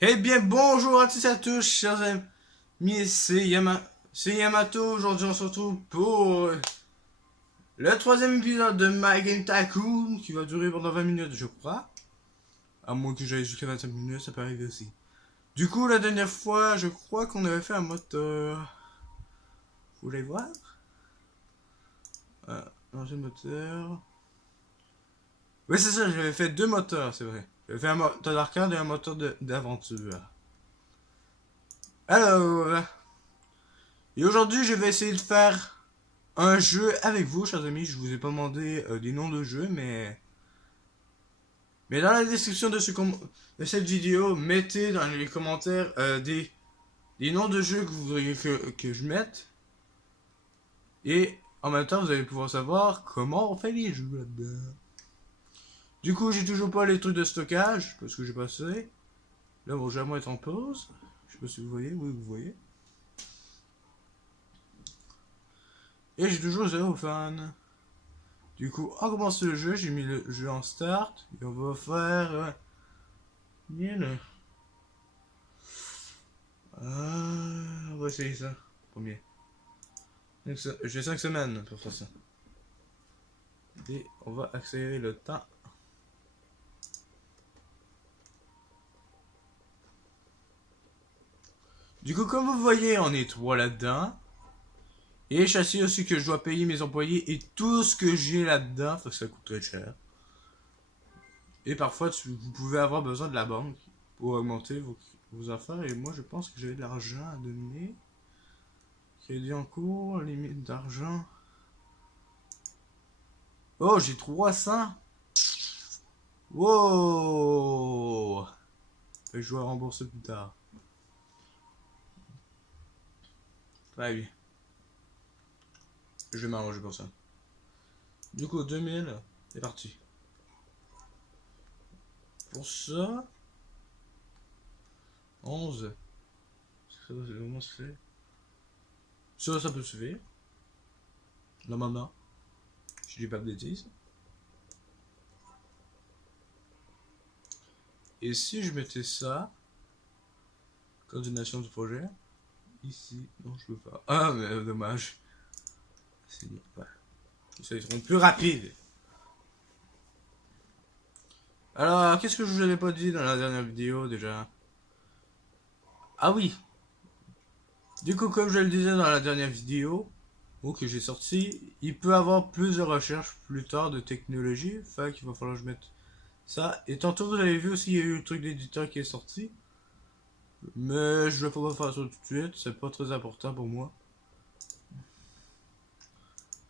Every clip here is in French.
Eh bien, bonjour à tous et à tous, chers amis, c'est Yamato. Aujourd'hui, on se retrouve pour le troisième épisode de My Game Tycoon qui va durer pendant 20 minutes, je crois. À moins que j'aille jusqu'à 25 minutes, ça peut arriver aussi. Du coup, la dernière fois, je crois qu'on avait fait un moteur. Vous voulez voir? Changer le moteur. Oui, c'est ça, j'avais fait deux moteurs, c'est vrai. J'avais fait un moteur d'arcade et un moteur d'aventure. Alors, et aujourd'hui, je vais essayer de faire un jeu avec vous, chers amis. Je vous ai pas demandé des noms de jeux, mais dans la description de cette vidéo, mettez dans les commentaires des noms de jeux que vous voudriez que je mette. Et en même temps, vous allez pouvoir savoir comment on fait les jeux là-dedans. Du coup, j'ai toujours pas les trucs de stockage, parce que j'ai passé. Là, bon, j'ai à moi être en pause. Je sais pas si vous voyez, oui, vous voyez. Et j'ai toujours zéro fan. Du coup, on commence le jeu, j'ai mis le jeu en start. Et on va faire... nul. On va essayer ça. Premier. J'ai 5 semaines pour faire ça. Et on va accélérer le temps. Du coup, comme vous voyez, on est 3 là-dedans. Et je sais aussi que je dois payer mes employés et tout ce que j'ai là-dedans. Faut que ça coûte très cher. Et parfois, vous pouvez avoir besoin de la banque pour augmenter vos affaires. Et moi, je pense que j'ai de l'argent à donner. Crédit en cours, limite d'argent. Oh, j'ai 300. Wow! Fait que je dois rembourser plus tard. Très bien. Je vais m'arranger pour ça. Du coup, 2000, c'est parti. Pour ça, 11. Ça, c'est vraiment ce fait. Ça peut suffire. Normalement, je dis pas de bêtises. Et si je mettais ça, coordination du projet, ici, non, je peux pas. Ah, mais dommage. C'est bien, ouais. Ils seront plus rapides. Alors, qu'est-ce que je vous avais pas dit dans la dernière vidéo déjà? Ah oui, du coup, comme je le disais dans la dernière vidéo, ou que j'ai sorti, il peut avoir plus de recherches plus tard de technologie, fait qu'il va falloir que je mette ça. Et tantôt, vous avez vu aussi, il y a eu le truc d'éditeur qui est sorti, mais je vais pas faire ça tout de suite, c'est pas très important pour moi.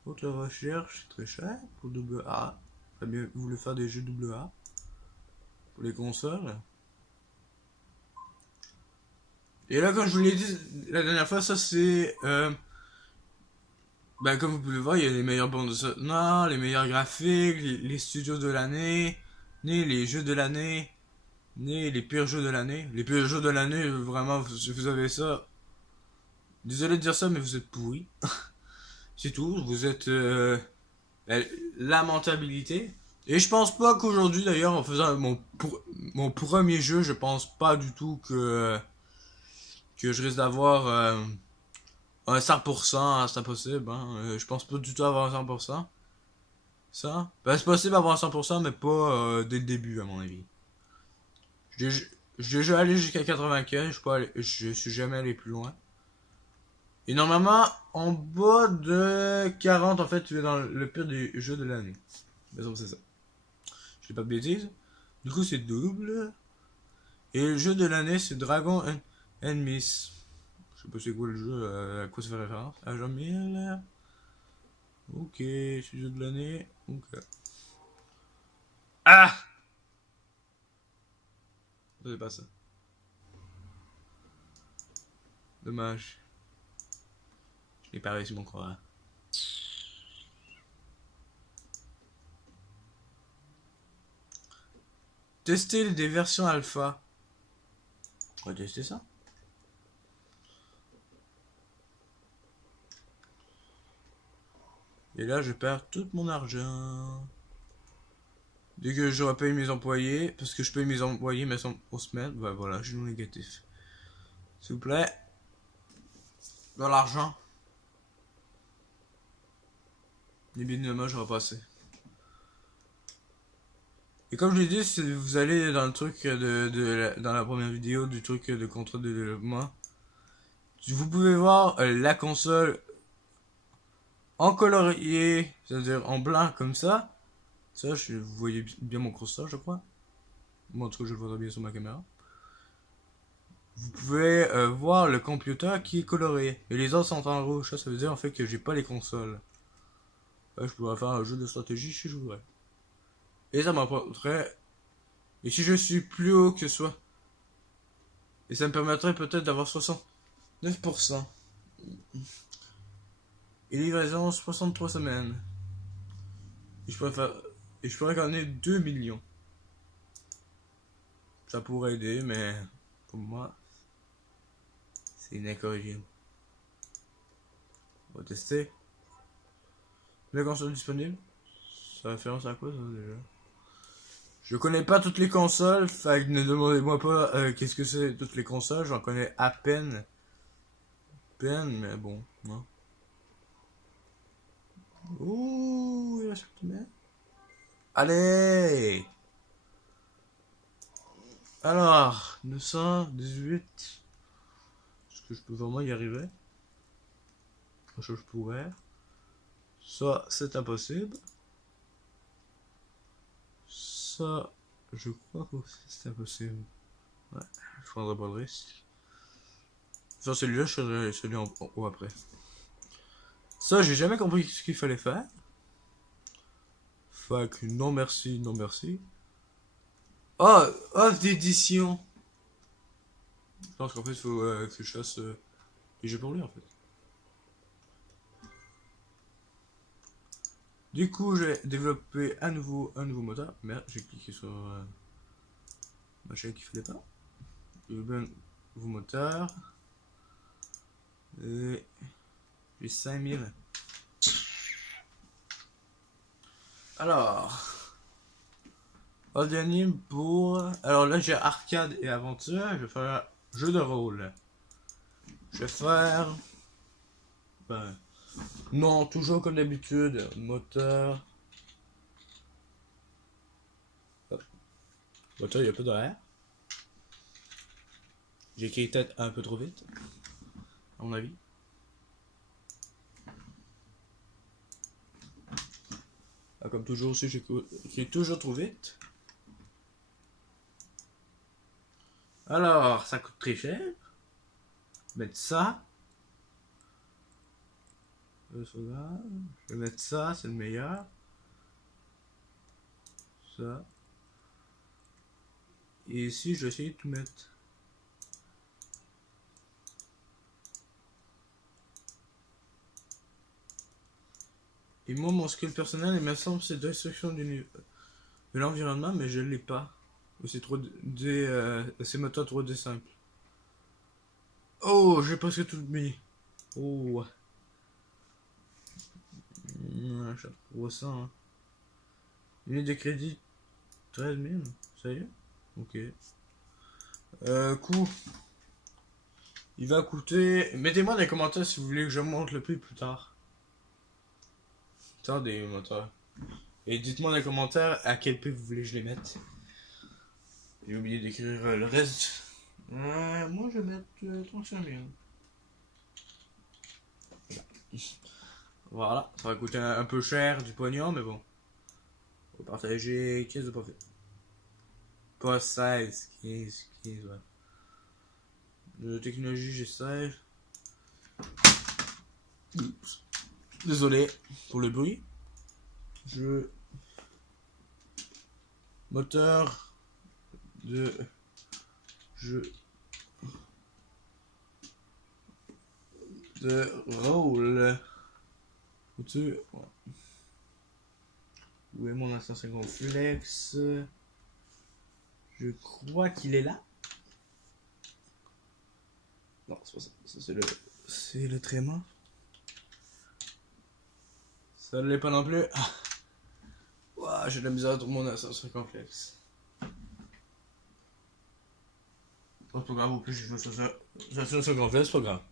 Autre recherche, c'est très cher pour double A. J'ai bien voulu faire des jeux double A pour les consoles. Et là, comme je vous l'ai dit la dernière fois, ça c'est ben, comme vous pouvez le voir, il y a les meilleures bandes sonores, les meilleurs graphiques, les studios de l'année, les jeux de l'année, les pires jeux de l'année. Les pires jeux de l'année, vraiment, si vous avez ça, désolé de dire ça, mais vous êtes pourris. C'est tout, vous êtes ben, lamentabilité. Et je pense pas qu'aujourd'hui, d'ailleurs, en faisant mon premier jeu, je pense pas du tout que je risque d'avoir un 100%, c'est impossible. Hein. Je pense pas du tout avoir un 100%. Ça? Ben, c'est possible d'avoir 100%, mais pas dès le début, à mon avis. J'ai j'ai déjà allé jusqu'à 95, je suis jamais allé plus loin. Et normalement, en bas de 40, en fait, tu es dans le pire des jeux de l'année. Mais c'est ça. Je dis pas de bêtises. Du coup, c'est double. Et le jeu de l'année, c'est Dragon and Miss. Je sais pas c'est quoi le jeu, à quoi ça fait référence. Agent 1000. Ok, c'est le jeu de l'année. Ok. Ah! C'est pas ça. Dommage. Je n'ai pas réussi mon combat. Tester des versions alpha. On va tester ça. Et là, je perds tout mon argent. Dès que j'aurai payé mes employés, parce que je paye mes employés mais en semaine, bah voilà, j'ai mon négatif. S'il vous plaît, de l'argent. Évidemment, j'aurai pas assez. Et comme je l'ai dit, si vous allez dans le truc dans la première vidéo du truc de contrat de développement, vous pouvez voir la console en colorié, c'est-à-dire en blanc comme ça. Ça, vous voyez bien mon curseur, je crois. Moi, en tout cas, je le vois bien sur ma caméra. Vous pouvez voir le computer qui est coloré. Et les autres sont en rouge. Ça veut dire en fait que j'ai pas les consoles. Là, je pourrais faire un jeu de stratégie si je voudrais. Et ça m'apporterait. Et si je suis plus haut que soi. Et ça me permettrait peut-être d'avoir 69%. Et livraison 63 semaines. Et je pourrais faire. Et je pourrais gagner 2 millions. Ça pourrait aider, mais pour moi, c'est incorrigible. On va tester. La console disponible. Ça référence à quoi ça déjà? Je connais pas toutes les consoles, fait que ne demandez-moi pas qu'est-ce que c'est toutes les consoles, j'en connais à peine. Mais bon, non. Ouh, il reste plus de. Allez! Alors, 918. Est-ce que je peux vraiment y arriver? Je pourrais. Ça, c'est impossible. Ça, je crois que c'est impossible. Ouais, je prendrai pas le risque. Ça, celui-là, je serai celui en haut après. Ça, j'ai jamais compris ce qu'il fallait faire. Fait que non merci, non merci. Oh, offre d'édition. Je pense qu'en fait, il faut que je fasse les jeux pour lui en fait. Du coup, j'ai développé un nouveau moteur. Merde, j'ai cliqué sur machin qui fallait pas. J'ai développé un nouveau moteur. Et j'ai 5000. Alors, dernier pour. Alors là, j'ai arcade et aventure. Je vais faire jeu de rôle. Je vais faire. Ben, non, toujours comme d'habitude. Moteur. Hop. Moteur, il y a peu d'horaire. J'ai écrit peut-être un peu trop vite. À mon avis. Ah, comme toujours aussi, j'ai écrit toujours trop vite. Alors, ça coûte très cher. Je vais mettre ça. Je vais mettre ça, c'est le meilleur. Ça. Et ici, je vais essayer de tout mettre. Et moi, mon skill personnel, il me semble, c'est destruction de l'environnement, mais je l'ai pas. C'est 3D, c'est moteur 3D simple. Oh, j'ai presque tout mis. Oh. Je trouve ça. Hein. Unité de crédit 13 000. Ça y est? Ok. Coût. Il va coûter. Mettez-moi dans les commentaires si vous voulez que je monte le prix plus tard. Des moteurs. Et dites-moi dans les commentaires à quel prix vous voulez que je les mette. J'ai oublié d'écrire le reste. Moi je vais mettre 35 000. Voilà, ça va coûter un peu cher du pognon, mais bon. On va partager 15 de profit. Pas 16, 15, ouais. De technologie, j'ai 16. Oups. Désolé pour le bruit. Moteur de jeu de rôle. Ouais. Où est mon instant 50 flex? Je crois qu'il est là. Non, c'est pas ça. Ça c'est le tréma. Ça ne l'est pas non plus. Ah. Ouah, j'ai de la misère à tout le monde à ascenseur complexe. C'est pas grave, au plus je fais ça ascenseur complexe, c'est pas grave.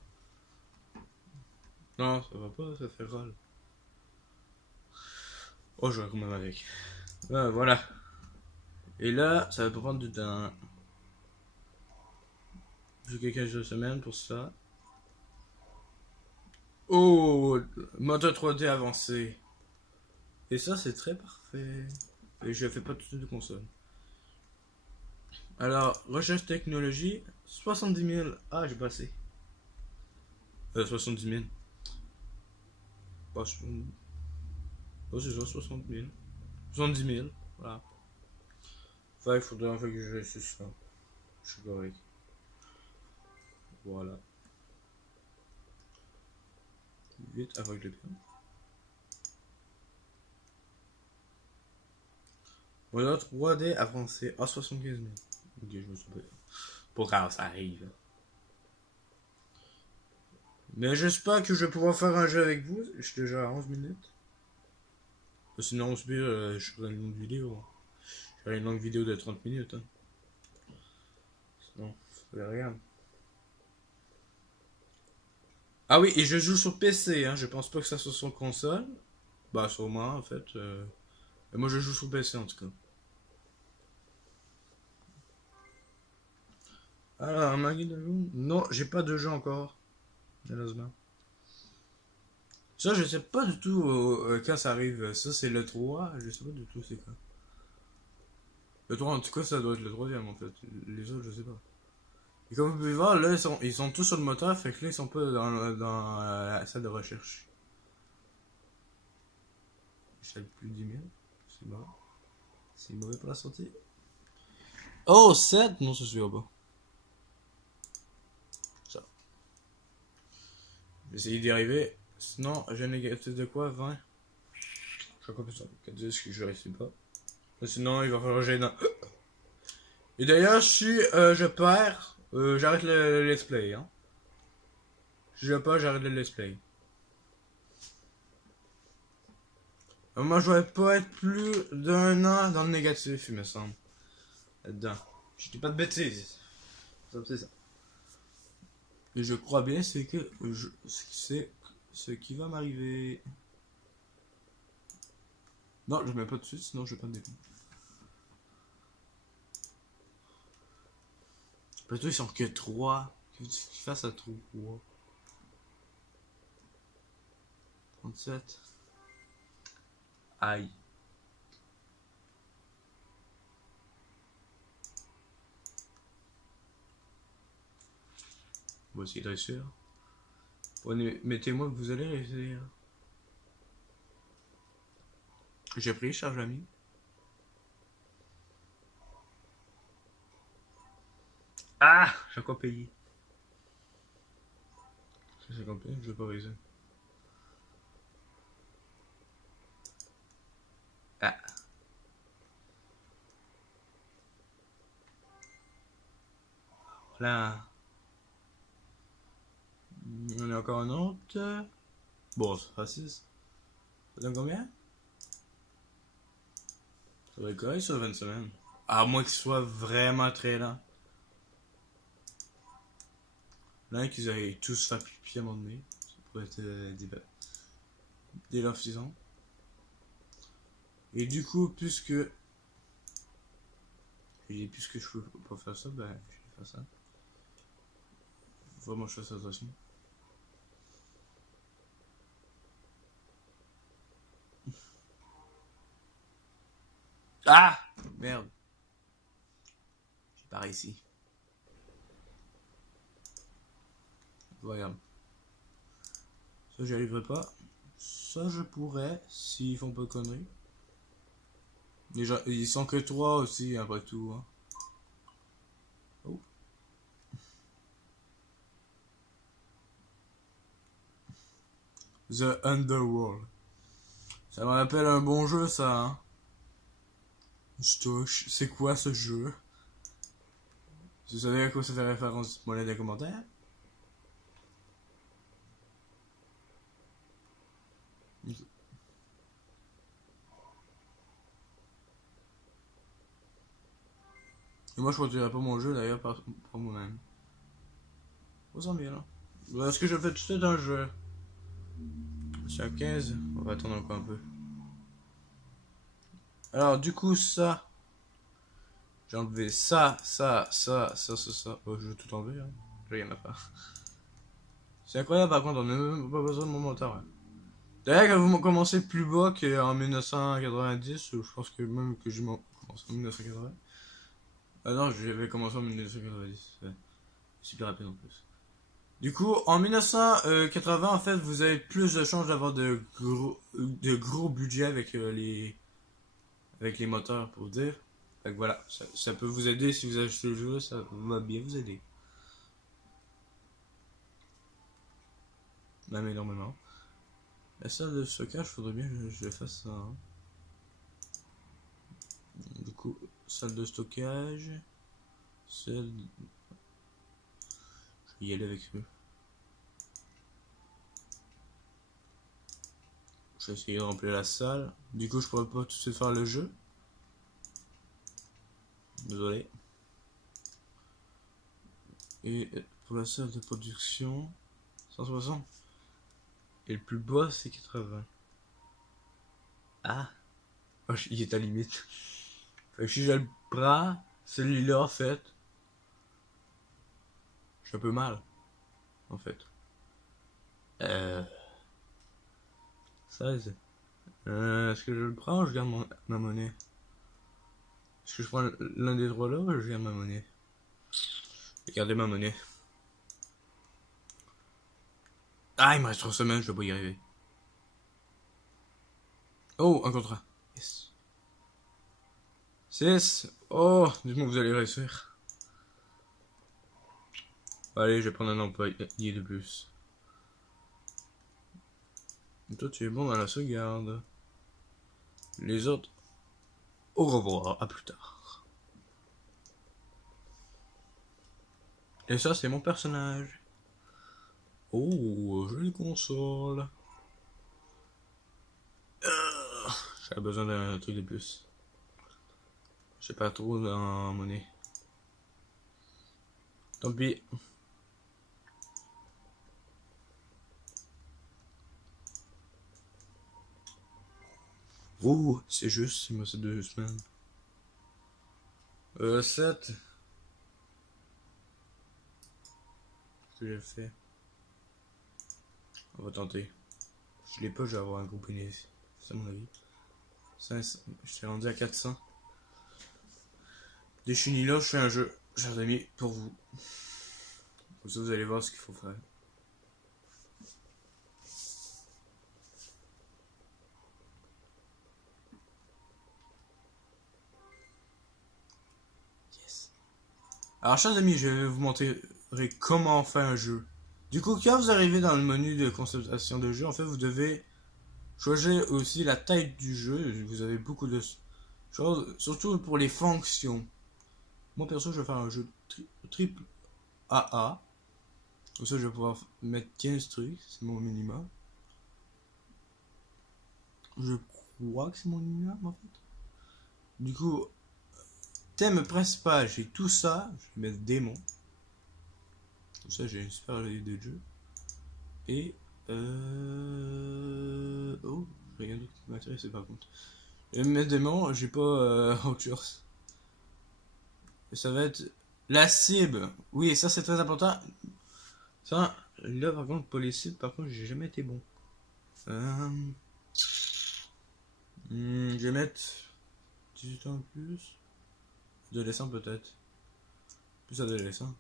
Non, ça va pas, ça fait râle. Oh, je vais quand même avec. Voilà. Et là, ça va pas prendre du temps. J'ai quelques jours de semaine pour ça. Oh, mode 3D avancé. Et ça, c'est très parfait. Et je fais pas tout de suite de console. Alors, recherche technologie, 70 000. Ah, j'ai passé. 70 000. Bah, c'est ça, 60 000. 70 000, voilà. Enfin, il faudrait en fait que je réussisse ça. Je suis correct. Voilà. Vite, avec le pion. Voilà, 3D avancé à 75 000. Ok, je me suis pas. Pour quand ça arrive. Mais j'espère que je vais pouvoir faire un jeu avec vous. Je suis déjà à 11 minutes. Sinon, au pire, je ferai une longue vidéo. Je ferai une longue vidéo de 30 minutes. Hein. Sinon, ça fait rien. Ah oui, et je joue sur PC. Hein. Je pense pas que ça soit sur console. Bah, sûrement, en fait. Mais moi, je joue sur PC, en tout cas. Alors, Maggie de jeu? Non, j'ai pas de jeu encore. Malheureusement. Ça, je sais pas du tout quand ça arrive. Ça, c'est le 3. Je sais pas du tout c'est quoi. Le 3, en tout cas, ça doit être le troisième en fait. Les autres, je sais pas. Et comme vous pouvez voir, là, ils sont tous sur le moteur, fait que là, ils sont pas dans la salle de recherche. Je plus de 10 000. C'est bon. C'est mauvais pour la sortie. Oh, 7? Non, ça suffira pas. Ça. Je vais essayer d'y arriver. Sinon, j'ai un négatif de quoi? 20? Je crois que ça. 4 disques, je réussis pas. Sinon, il va falloir que j'aille dans. Et d'ailleurs, si je perds, j'arrête le let's play. Hein. Si je perds, j'arrête le let's play. Moi, je vais pas être plus d'un an dans le négatif, il me semble. Là-dedans. Je dis pas de bêtises. Ça, c'est ça. Et je crois bien, c'est que c'est ce qui va m'arriver. Non, je mets pas tout de suite, sinon je vais pas me défendre. Plutôt, ils sont que 3. Que tu fasses à 3. 37. Aïe. On va essayer de réussir. Mettez-moi que vous allez réussir. J'ai pris, charge ami. Ah! J'ai encore payé. C'est complet, je vais pas réussir. Ah. Voilà. On a encore un autre. Bon, c'est facile. Ça donne combien? Ça va être correct sur 20 semaines. À moins qu'il soit vraiment très lent. Là, qu'ils aient tous fait pipi à un moment donné. Ça pourrait être des love-saisons. Et du coup, puisque je peux pas faire ça, ben je vais faire ça. Faut vraiment que je fasse attention. Ah! Merde. J'ai pas réussi. Voilà. Ça, j'y arriverai pas. Ça, je pourrais, s'ils font pas de conneries. Déjà, ils sont que 3 aussi, après tout. Hein. Oh. The Underworld. Ça me rappelle un bon jeu, ça. Hein. C'est quoi ce jeu? Vous savez à quoi ça fait référence? Dites-moi dans les commentaires. moi je continuerai pas mon jeu d'ailleurs par moi-même. 300 000 hein. Est-ce que je fais tout de suite un jeu? Je suis à 15, on va attendre encore un peu. Alors du coup ça, j'ai enlevé ça. Oh, je vais tout enlever, hein. J'ai rien à faire. C'est incroyable par contre, on n'a même pas besoin de mon moteur. Hein. D'ailleurs, quand vous commencez plus bas qu'en 1990, je pense que même que j'ai commencé en 1980. Ah non, j'avais commencé en 1990. Ouais. Super rapide en plus. Du coup, en 1980, en fait, vous avez plus de chances d'avoir de gros budgets avec les moteurs, pour vous dire. Fait que voilà, ça peut vous aider si vous achetez le jeu, ça va bien vous aider. Même énormément. La salle de stockage, faudrait bien que je fasse ça. Hein. Du coup, salle de stockage. Celle. Je vais y aller avec eux. Je vais essayer de remplir la salle. Du coup, je pourrais pas tout de suite faire le jeu. Désolé. Et pour la salle de production, 160. Et le plus bas, c'est 80. Ah. Oh, il est à limite. Fait que si je le prends, celui-là, en fait, je suis un peu mal. En fait. 16. Est-ce que je le prends ou je garde ma monnaie? Est-ce que je prends l'un des trois là ou je garde ma monnaie? Je vais garder ma monnaie. Ah, il me reste 3 semaines, je vais pas y arriver. Oh, un contrat. Yes. 6. Oh, dites-moi que vous allez réussir. Allez, je vais prendre un employé de plus. Et toi, tu es bon dans la sauvegarde. Les autres, au revoir, à plus tard. Et ça, c'est mon personnage. Oh, jolie console. J'avais besoin d'un truc de plus. Je sais pas trop en monnaie. Tant pis. Oh, c'est juste, il me reste 2 semaines. 7. Ce que j'ai fait. On va tenter. Je l'ai pas, je vais avoir un groupe ici. C'est à mon avis. 500. Je suis rendu à 400. Des chenilles là, je fais un jeu, chers amis, pour vous. Comme ça, vous allez voir ce qu'il faut faire. Yes. Alors, chers amis, je vais vous montrer comment faire un jeu. Du coup, quand vous arrivez dans le menu de consultation de jeu, en fait, vous devez choisir aussi la taille du jeu. Vous avez beaucoup de choses, surtout pour les fonctions. Moi, perso, je vais faire un jeu triple AA. Comme ça, je vais pouvoir mettre 15 trucs. C'est mon minimum. Je crois que c'est mon minimum, en fait. Du coup, thème principal, j'ai tout ça. Je vais mettre démon. Comme ça, j'ai une super idée de jeu. Et oh, rien d'autre qui m'intéresse par contre. Je vais mettre démon, j'ai pas autre chose. Et ça va être la cible. Oui, et ça c'est très important. Ça, là par contre, pour les cibles, par contre, j'ai jamais été bon. Je vais mettre 18 ans plus. Adolescent peut-être. Plus adolescent.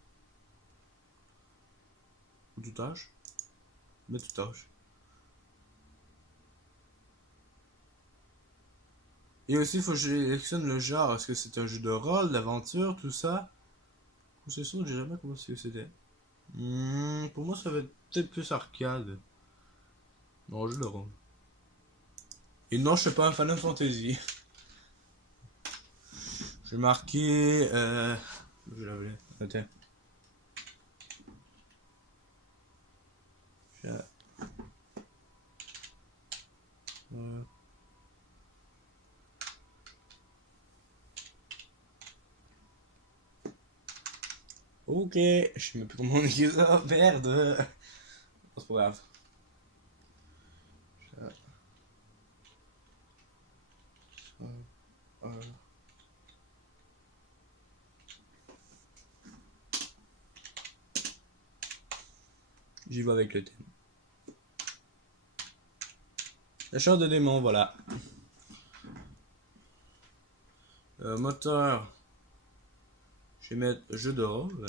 Ou tout âge. Mais tout âge. Et aussi, il faut que je sélectionne le genre. Est-ce que c'est un jeu de rôle, d'aventure, tout ça? C'est sûr, j'ai jamais compris ce que c'était. Pour moi, ça va être peut-être plus arcade. Non, jeu de rôle. Et non, je suis pas un Final Fantasy. J'ai marqué. Je l'avais. Attends. Voilà. Ok, je sais même plus comment on dit ça, merde. C'est pas grave. Euh, J'y vais avec le thème. La chasse de démons, voilà. Moteur. Je vais mettre jeu de rôle.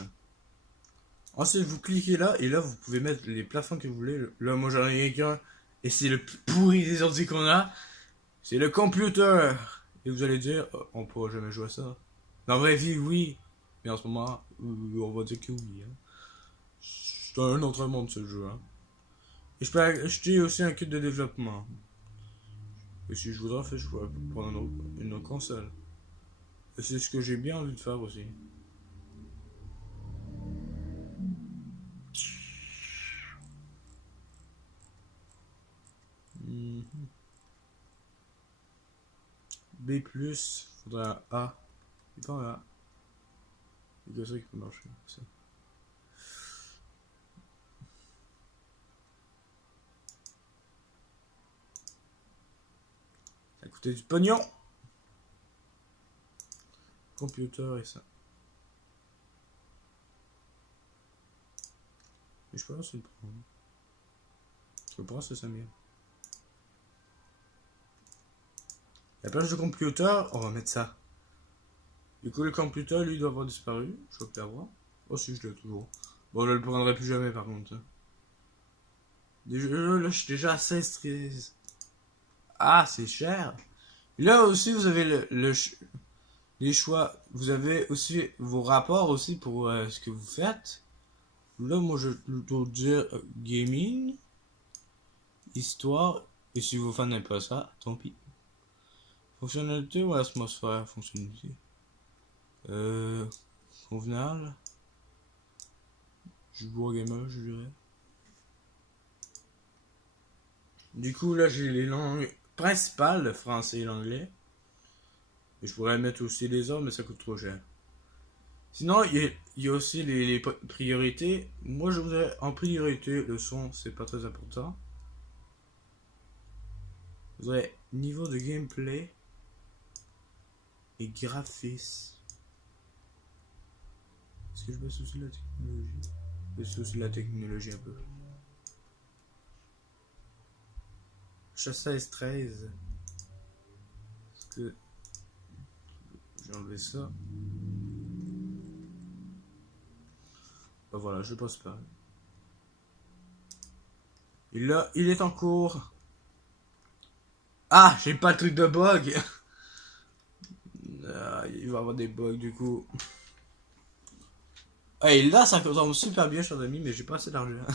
Ensuite, vous cliquez là, et là, vous pouvez mettre les plafonds que vous voulez. Là, moi, j'en ai qu'un, et c'est le plus pourri des ordi qu'on a. C'est le computer. Et vous allez dire, oh, on pourra jamais jouer à ça. Dans la vraie vie, oui. Mais en ce moment, on va dire que oui. Hein. C'est un autre monde, ce jeu. Hein. Et je peux acheter aussi un kit de développement. Et si je voudrais, en fait, je pourrais prendre une autre console. Et c'est ce que j'ai bien envie de faire aussi. B+, faudrait un A. Il pas un A. Il y a que ça qui peut marcher. Ça. Ça a coûté du pognon. Computer et ça. Mais je pense que le prendre. Je pense que c'est mieux. La plage de computer, on va mettre ça. Du coup, le computer, lui, doit avoir disparu. Je vais plus l'avoir. Oh, si, je l'ai toujours. Bon, je le prendrai plus jamais, par contre. Déjà, là, je suis déjà à 16-13. Ah, c'est cher. Là aussi, vous avez les choix. Vous avez aussi vos rapports aussi pour ce que vous faites. Là, moi, je vais plutôt dire gaming, histoire, et si vos fans n'aiment pas ça, tant pis. Fonctionnalité ou atmosphère, fonctionnalité. Convenable. Je joue au gamer, je dirais. Du coup, là, j'ai les langues principales, le français et l'anglais. Et je pourrais mettre aussi les autres, mais ça coûte trop cher. Sinon, il y a aussi les priorités. Moi, je voudrais en priorité le son, c'est pas très important. Je voudrais niveau de gameplay et graphisme. Est-ce que je baisse aussi la technologie? Je baisse aussi la technologie un peu. Chasse 16-13. Est-ce que j'ai enlevé ça? Bah voilà, je passe pas. Et là, il est en cours. Ah, j'ai pas le truc de bug. Ah, il va y avoir des bugs du coup. Et là, ça tombe super bien, chers amis, mais j'ai pas assez d'argent.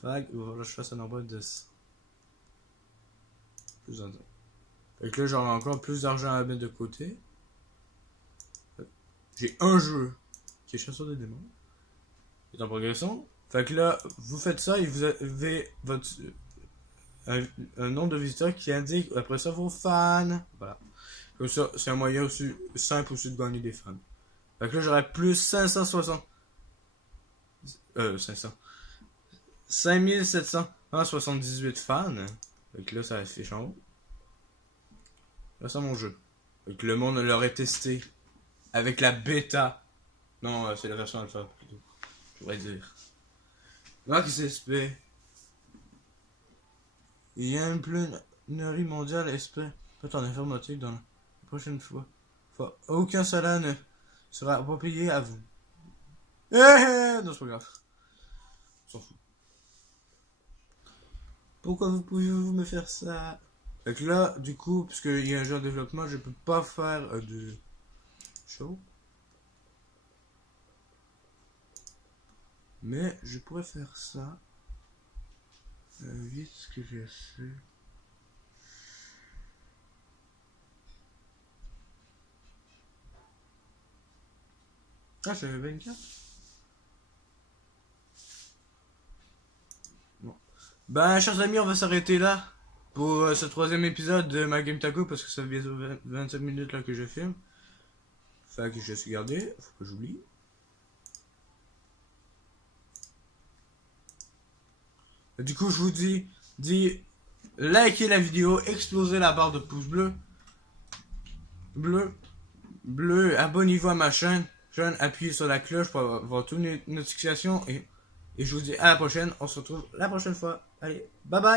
Fag, voilà, je fasse un envoi de plus d'un. Fait que là, j'aurai encore plus d'argent à mettre de côté. J'ai un jeu qui est Chasseur de démons. Il est en progression. Fait que là, vous faites ça et vous avez votre un nombre de visiteurs qui indique après ça vos fans. Voilà. Comme ça, c'est un moyen aussi simple aussi de gagner des fans. Fait que là, j'aurais plus 560. 500. 5778 fans. Fait que là, ça affiche en haut. Là, c'est mon jeu. Fait que le monde l'aurait testé avec la bêta. Non, c'est la version alpha plutôt. Je pourrais dire. Là, qu'est-ce qui se fait? Il y a une pénurie mondiale, espère. Faites en informatique dans la prochaine fois. Aucun salaire ne sera pas payé à vous. Non, c'est pas grave. On s'en fout. Pourquoi vous pouvez-vous me faire ça? Fait que là, du coup, puisqu'il y a un jeu de développement, je peux pas faire de show. Mais je pourrais faire ça. Vite ce que j'ai fait. Ah, j'avais 24. Bon. Ben, chers amis, on va s'arrêter là pour ce troisième épisode de ma Game Taco parce que ça fait bientôt 25 minutes là que je filme. Fait que je vais sauvegarder, faut pas que j'oublie. Du coup, je vous dis, likez la vidéo, explosez la barre de pouce bleu, abonnez-vous à ma chaîne, appuyez sur la cloche pour avoir toutes les notifications et je vous dis à la prochaine, on se retrouve la prochaine fois. Allez, bye bye!